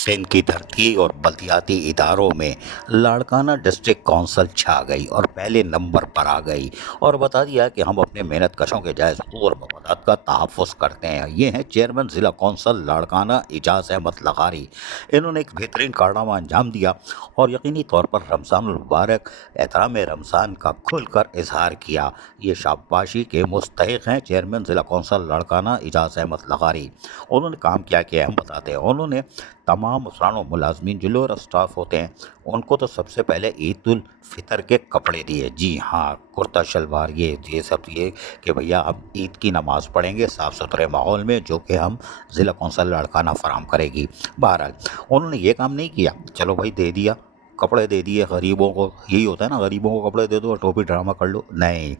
सिंध की धरती और बल्दियाती इदारों में लाड़काना डिस्ट्रिक्ट कौंसिल छा गई और पहले नंबर पर आ गई और बता दिया कि हम अपने मेहनत कशों के जायज़ हकूक़ और मफादात का तहफ़्फ़ुज़ करते हैं। ये हैं चेयरमैन ज़िला कौंसिल लाड़काना एजाज़ अहमद लगारी। इन्होंने एक बेहतरीन कारनामा अंजाम दिया और यकीनी तौर पर रमज़ानुल मुबारक एहतराम रमज़ान का खुलकर इजहार किया। ये शाबाशी के मुस्तहिक़ हैं चेयरमैन ज़िला कौंसिल लाड़काना एजाज़ अहमद लगारी। उन्होंने काम क्या किया हम बताते हैं। उन्होंने तमाम अफसरान और मुलाजमीन जो लोअर स्टाफ होते हैं उनको तो सबसे पहले ईद उल फितर के कपड़े दिए। जी हाँ, कुर्ता शलवार ये सब दिए कि भैया अब ईद की नमाज़ पढ़ेंगे साफ़ सुथरे माहौल में, जो कि हम ज़िला कौंसिल लाड़काना फराम करेगी। बहरहाल उन्होंने ये काम नहीं किया, चलो भाई दे दिया, कपड़े दे दिए गरीबों को। यही होता है ना, गरीबों को कपड़े दे दो और टोपी ड्रामा कर लो। नहीं,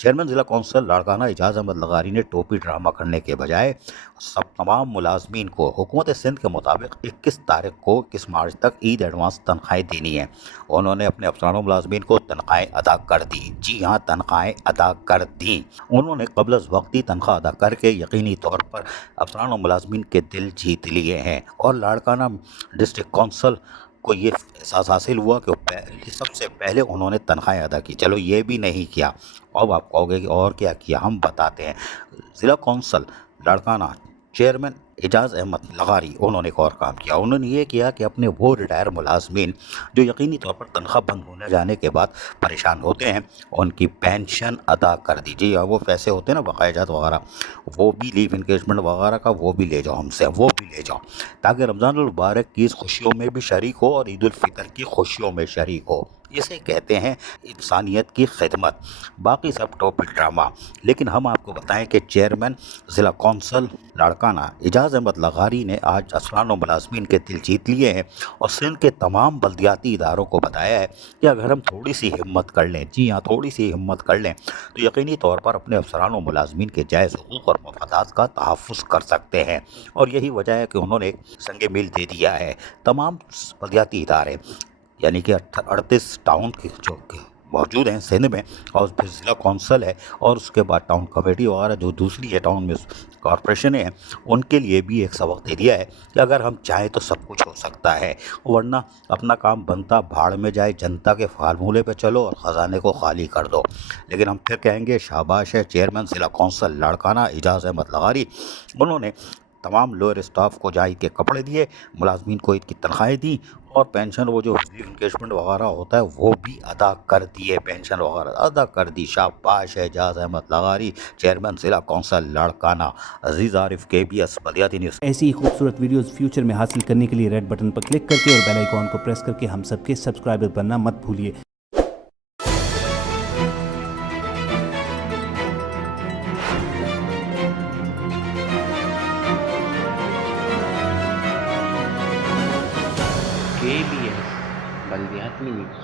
चेयरमैन ज़िला कौंसिल लाड़काना एजाज़ अहमद लगारी ने टोपी ड्रामा करने के बजाय सब तमाम मुलाजमीन को हुकूमत सिंध के मुताबिक 21 तारीख को 21 मार्च तक ईद एडवांस तनख्वाहें देनी है। उन्होंने अपने अफसरान मुलाजमीन को तनख्वाहें अदा कर दी। जी हाँ, तनख्वाहें अदा कर दी। उन्होंने क़ब्ल अज़ वक्ती तनख्वाह अदा करके यकीनी तौर पर अफसरान और मुलाजमीन के दिल जीत लिए हैं और लाड़काना डिस्ट्रिक्ट कौंसिल को ये एहसास हासिल हुआ कि सबसे पहले उन्होंने तनख्वाहें अदा की। चलो ये भी नहीं किया, अब आप कहोगे कि और क्या किया, हम बताते हैं। ज़िला कौंसिल लाड़काना चेयरमैन एजाज़ अहमद लगारी उन्होंने एक और काम किया। उन्होंने ये किया कि अपने वो रिटायर मुलाजमीन जो यकीनी तौर पर तनख्वाह बंद होने जाने के बाद परेशान होते हैं, उनकी पेंशन अदा कर दीजिए। वो पैसे होते हैं ना बकायाजात वगैरह, वो भी लीव इंगेजमेंट वगैरह का, वो भी ले जाओ हमसे, वो भी ले जाओ, ताकि रमज़ान मुबारक की इस खुशियों में भी शरीक हो और ईद उल फितर की खुशियों में शरीक हो। इसे कहते हैं इंसानियत की खिदमत। बाकी सब टोपी ड्रामा। लेकिन हम आपको बताएं कि चेयरमैन ज़िला कौंसिल लाड़काना एजाज़ अहमद लगारी ने आज अफसरान और मुलाजमीन के दिल जीत लिए हैं और सिंध के तमाम बल्दियाती इदारों को बताया है कि अगर हम थोड़ी सी हिम्मत कर लें, जी हाँ थोड़ी सी हिम्मत कर लें, तो यकीनी तौर पर अपने अफसरान और मुलाजमीन के जायज़ हकूक़ और मफादात का तहफ़्फ़ुज़ कर सकते हैं। और यही वजह है कि उन्होंने संगे मील दे दिया है। तमाम बल्दियाती इदारे यानी कि 38 टाउन के जो मौजूद हैं सिंध में, और फिर ज़िला कौंसिल है और उसके बाद टाउन कमेटी वगैरह जो दूसरी है टाउन में कॉरपोरेशन है, उनके लिए भी एक सबक दे दिया है कि अगर हम चाहें तो सब कुछ हो सकता है, वरना अपना काम बनता भाड़ में जाए, जनता के फार्मूले पे चलो और ख़जाने को खाली कर दो। लेकिन हम फिर कहेंगे शाबाश है चेयरमैन ज़िला कौंसिल लाड़काना एजाज़ अहमद लगारी। उन्होंने तमाम लोअर स्टाफ को जहाँ ईद के कपड़े दिए, मुलाजमीन को ईद की तनख्वाहें दी और पेंशन वो जो इंगेजमेंट वगैरह होता है वो भी अदा कर दिए, पेंशन वगैरह अदा कर दी। शाबाश है एजाज़ अहमद लगारी, चेयरमैन ज़िला कौंसिल लाड़काना। अजीज़ आरिफ KBS बल्दियाती न्यूज़। ऐसी ही खूबसूरत वीडियोस फ्यूचर में हासिल करने के लिए रेड बटन पर क्लिक करके और बेल आइकॉन को प्रेस करके हम सबके सब्सक्राइबर बनना मत भूलिए। KBS बल्दियाती न्यूज़।